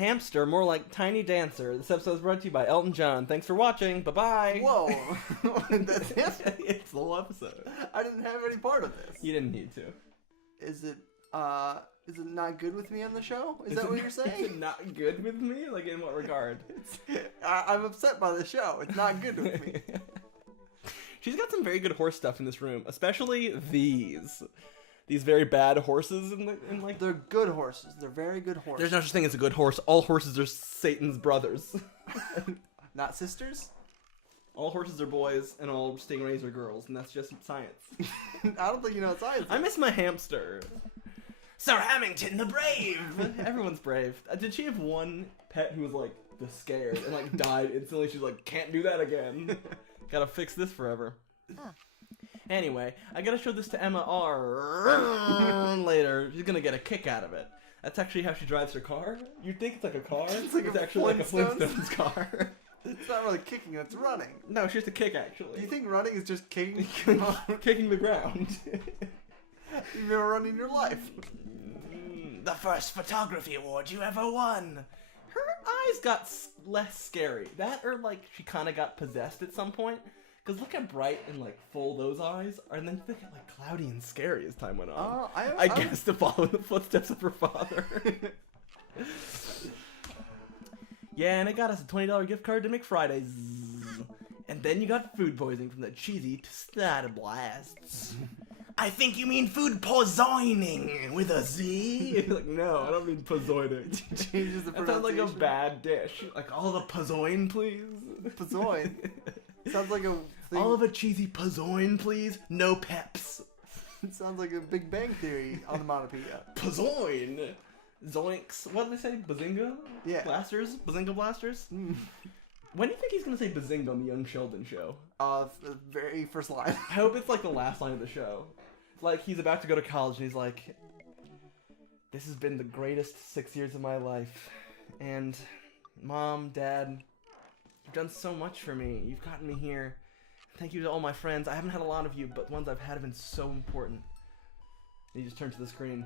Hamster, more like Tiny Dancer. This episode is brought to you by Elton John. Thanks for watching. Bye-bye. Whoa. That's it? It's the whole episode. I didn't have any part of this. You didn't need to. Is it not good with me on the show? Is that what you're saying? Is it not good with me? Like, in what regard? I'm upset by the show. It's not good with me. She's got some very good horse stuff in this room, especially these very bad horses in like. They're good horses. They're very good horses. There's no such thing as a good horse. All horses are Satan's brothers. Not sisters? All horses are boys, and all stingrays are girls, and that's just science. I don't think you know what science is. I miss my hamster. Sir Hamilton the Brave! Everyone's brave. Did she have one pet who was, like, the scared and, like, died instantly? She's like, can't do that again. Gotta fix this forever. Anyway, I gotta show this to Emma R. later. She's gonna get a kick out of it. That's actually how she drives her car. You'd think it's like a car. It's actually like a Flintstones car. It's not really kicking, it's running. No, it's just a kick, actually. Do you think running is just kicking? Kicking the ground. You've never run in your life. The first photography award you ever won. Her eyes got less scary. That or, like, she kind of got possessed at some point. Because look how bright and, like, full those eyes are. And then they get, like, cloudy and scary as time went on. I guess to follow in the footsteps of her father. Yeah, and it got us a $20 gift card to McFridays. And then you got food poisoning from the cheesy tostada blasts. I think you mean food poisoning with a Z. Like, no, I don't mean poisoning. Changes the That sounds like a bad dish. Like, all the pozoin, please. Pozoin? Sounds like a thing. All of a cheesy pozoin, please. No peps. It sounds like a Big Bang Theory onomatopoeia. Pozoin. Zoinks. What did they say? Bazinga? Yeah. Blasters? Bazinga blasters? When do you think he's going to say Bazinga on the Young Sheldon show? The very first line. I hope it's like the last line of the show. Like, he's about to go to college and he's like, this has been the greatest 6 years of my life. And Mom, Dad, you've done so much for me. You've gotten me here. Thank you to all my friends. I haven't had a lot of you, but the ones I've had have been so important. And he just turns to the screen.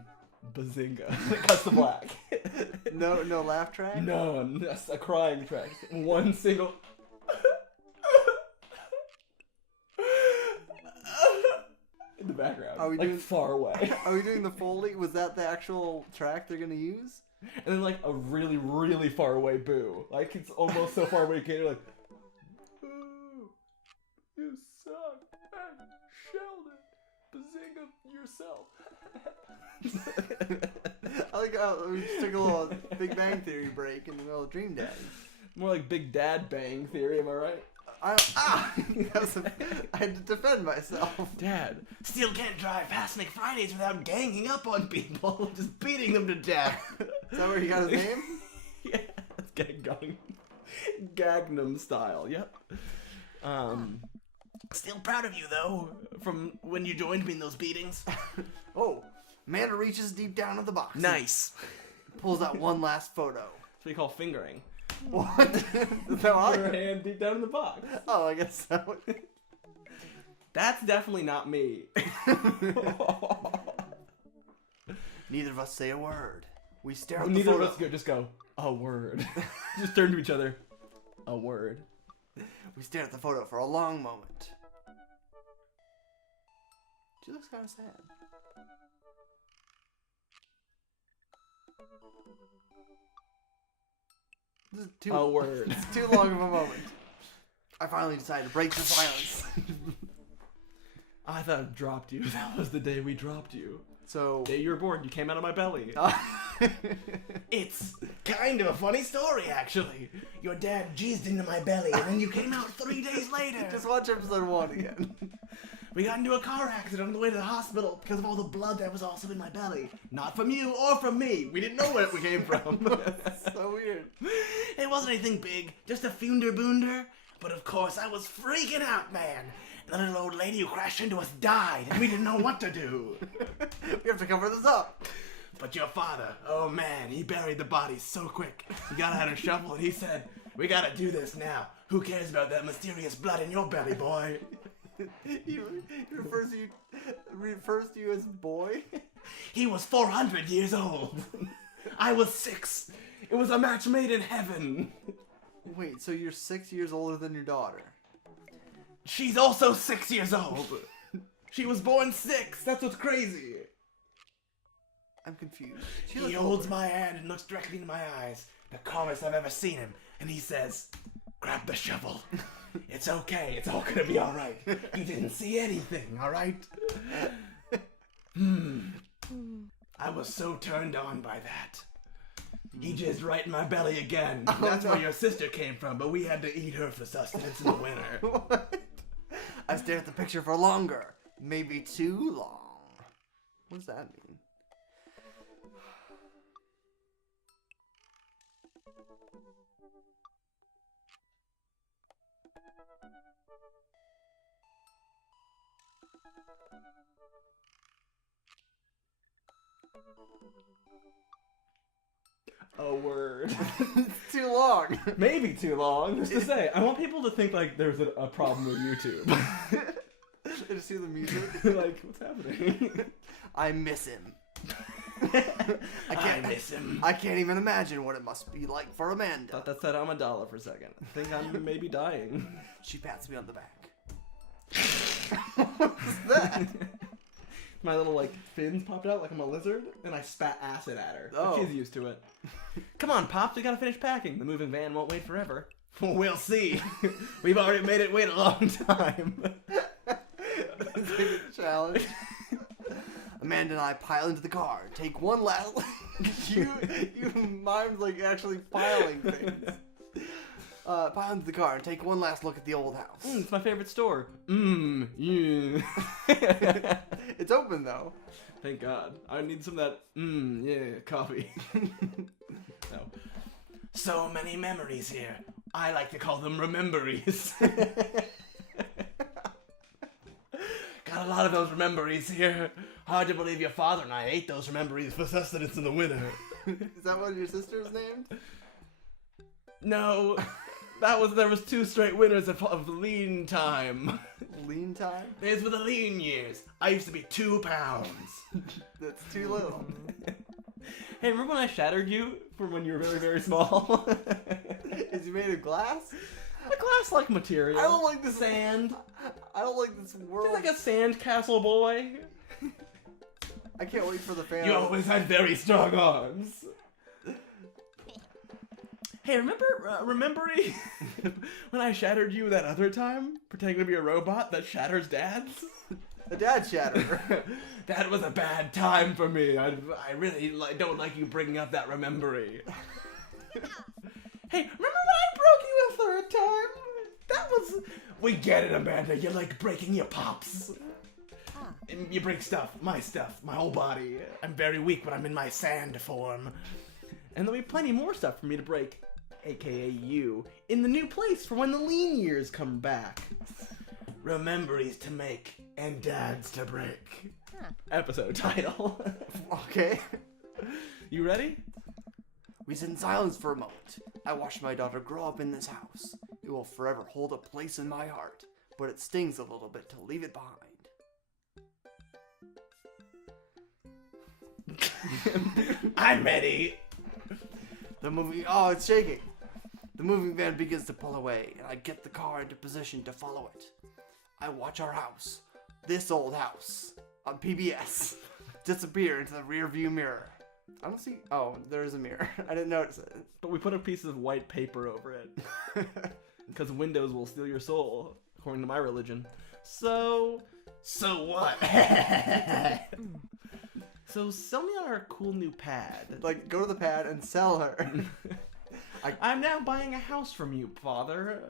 Bazinga. Cuts to black. No laugh track? None. That's a crying track. One single... in the background. Are we like, doing... far away. Are we doing the Foley? Was that the actual track they're gonna use? And then, like, a really, really far away boo. Like, it's almost so far away you can't hear, like... Boo! You suck! Sheldon! Bazinga yourself! I like how we just took a little Big Bang Theory break in the middle of Dream Daddy. More like Big Dad Bang Theory, am I right? I had to defend myself. Dad, still can't drive past McFridays without ganging up on people, just beating them to death. Is that where he got his name? Yeah, that's Gangnam style, yep. Still proud of you, though, from when you joined me in those beatings. Oh, Amanda reaches deep down in the box. Nice. Pulls out one last photo. That's what you call fingering. What? Is that Put her hand deep down in the box. Oh, I guess so. That's definitely not me. Neither of us say a word. We stare at the Neither photo. of us just go, a word. Just turn to each other. A word. We stare at the photo for a long moment. She looks kind of sad. This is a word. It's too long of a moment. I finally decided to break the silence. I thought I dropped you. That was the day we dropped you. So... The day you were born, you came out of my belly. It's kind of a funny story, actually. Your dad jizzed into my belly, and then you came out 3 days later. Just watch episode 1 again. We got into a car accident on the way to the hospital because of all the blood that was also in my belly. Not from you or from me. We didn't know where we came from. So weird. It wasn't anything big, just a funder-boonder. But of course, I was freaking out, man. The little old lady who crashed into us died, and we didn't know what to do. We have to cover this up. But your father, oh man, he buried the body so quick. He got out a shovel and he said, we gotta do this now. Who cares about that mysterious blood in your belly, boy? He refers to you as boy? He was 400 years old. I was 6. It It was a match made in heaven. Wait, so you're 6 years older than your daughter? She's also 6 years old. She was born 6. That's what's crazy. I'm confused. He holds my hand and looks directly into my eyes. The calmest I've ever seen him. And he says, grab the shovel. It's okay. It's all gonna be alright. He didn't see anything, alright? I was so turned on by that. He jizzed right in my belly again. That's where your sister came from, but we had to eat her for sustenance in the winter. What? I stared at the picture for longer. Maybe too long. What does that mean? A word. It's too long. Maybe too long. Just to say, I want people to think like there's a problem with YouTube. Did you see the music? Like, what's happening? I miss him. I miss him. I can't even imagine what it must be like for Amanda. Thought that said I'm a dollar for a second. I think I'm maybe dying. She pats me on the back. What's that? My little like fins popped out like I'm a lizard, and I spat acid at her. Oh. But she's used to it. Come on, Pops, we gotta finish packing. The moving van won't wait forever. We'll see. We've already made it wait a long time. It's like a challenge. Amanda and I pile into the car and take one last. you mimed like actually piling things. Pile into the car and take one last look at the old house. It's my favorite store. Yeah. It's open though. Thank God. I need some of that, yeah, coffee. No. So many memories here. I like to call them Rememberies. Got a lot of those Rememberies here. Hard to believe your father and I ate those Rememberies for sustenance in the winter. Is that what your sister's named? No. There was 2 straight winters of lean time. Lean time? These were the lean years. I used to be 2 pounds. That's too little. Hey, remember when I shattered you from when you were very, very small? Is he made of glass? A glass-like material. I don't like this sand. I don't like this world. You're like a sand castle boy. I can't wait for the fan. You always had very strong arms. Hey, remember Remembery? When I shattered you that other time? Pretending to be a robot that shatters dads? A dad shatterer. That was a bad time for me. I really don't like you bringing up that Remembery. Hey, remember when I broke you a 3rd time? That was... We get it, Amanda. You like breaking your pops. And you break stuff, my whole body. I'm very weak when I'm in my sand form. And there'll be plenty more stuff for me to break, aka you, in the new place for when the lean years come back. Rememberies to make and dads to break. Episode title. Okay. You ready? We sit in silence for a moment. I watched my daughter grow up in this house. It will forever hold a place in my heart, but it stings a little bit to leave it behind. I'm ready. Oh, it's shaking. The moving van begins to pull away, and I get the car into position to follow it. I watch our house, this old house, on PBS, disappear into the rear view mirror. I don't see... Oh, there is a mirror. I didn't notice it. But we put a piece of white paper over it. Because Windows will steal your soul, according to my religion. So what? So sell me on our cool new pad. Like, go to the pad and sell her. I'm now buying a house from you, father.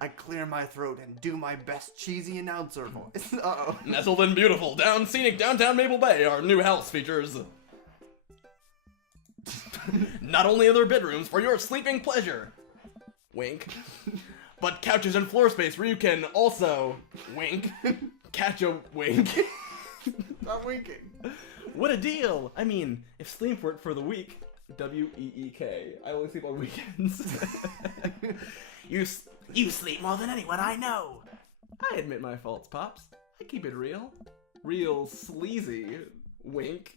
I clear my throat and do my best cheesy announcer voice. Uh-oh. Nestled and beautiful, scenic downtown Maple Bay, our new house features... Not only are there bedrooms for your sleeping pleasure, wink, but couches and floor space where you can also, wink, catch a wink. Stop winking. What a deal! I mean, if sleep weren't for the week, W-E-E-K. I only sleep on weekends. You sleep more than anyone I know. I admit my faults, Pops. I keep it real. Real sleazy. Wink.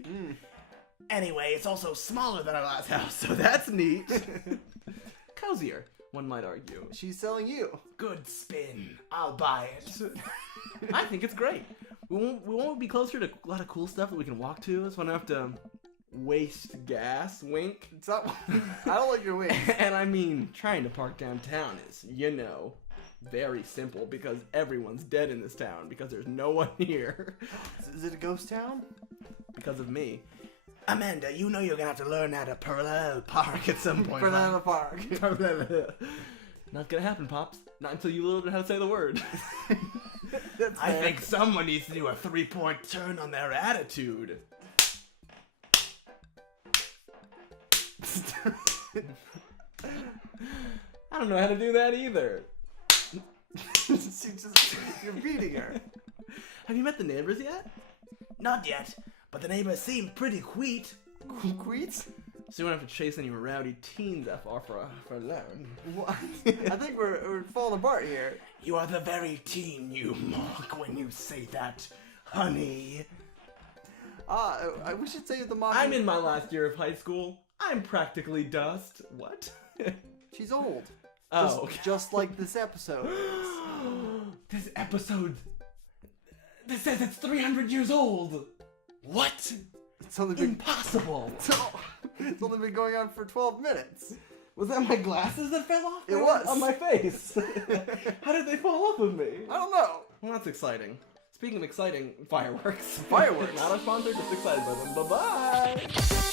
Anyway, it's also smaller than our last house, so that's neat. Cozier, one might argue. She's selling you. Good spin. I'll buy it. I think it's great. We won't be closer to a lot of cool stuff that we can walk to, so I don't have to waste gas. Wink. It's not. I don't like your wings. And I mean, trying to park downtown is, very simple because everyone's dead in this town because there's no one here. Is it a ghost town? Because of me. Amanda, you're gonna have to learn how to parallel park at some point. Banana Park. Not gonna happen, Pops. Not until you learn how to say the word. That's I fair. think someone needs to do a 3-point turn on their attitude. I don't know how to do that either. You're beating her. Have you met the neighbors yet? Not yet, but the neighbors seem pretty sweet. Queets? So you won't have to chase any rowdy teens that far for long. What? I think we're falling apart here. You are the very teen you mock when you say that, honey. We should say the mom. I'm in my last year of high school. I'm practically dust. What? She's old. Oh. Just like this episode is. This episode. This says it's 300 years old. What? It's only been Impossible. It's only been going on for 12 minutes. Was that my glasses that fell off? It was. On my face. How did they fall off of me? I don't know. Well, that's exciting. Speaking of exciting, fireworks. Fireworks. Not a sponsor, just excited by them. Bye-bye.